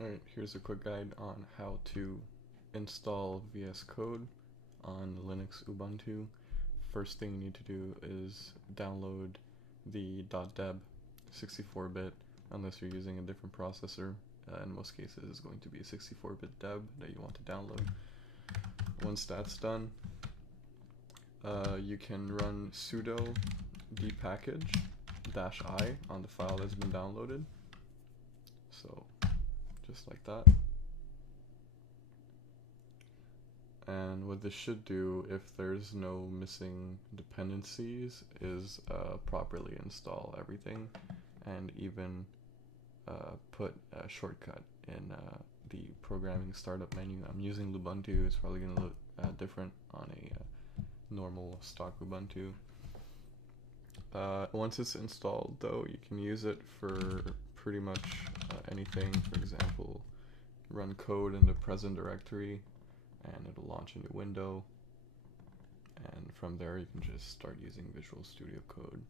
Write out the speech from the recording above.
Alright, here's a quick guide on how to install VS Code on Linux Ubuntu. First thing you need to do is download the .deb 64-bit, unless you're using a different processor. In most cases, it's going to be a 64-bit deb that you want to download. Once that's done, you can run sudo dpackage-i on the file that's been downloaded. So just like that. And what this should do, if there's no missing dependencies, is properly install everything, and even put a shortcut in the programming startup menu. I'm using Lubuntu. It's probably going to look different on a normal stock Ubuntu. Once it's installed, though, you can use it for pretty much anything. For example, run code in the present directory and it'll launch a new window, and from there you can just start using Visual Studio Code.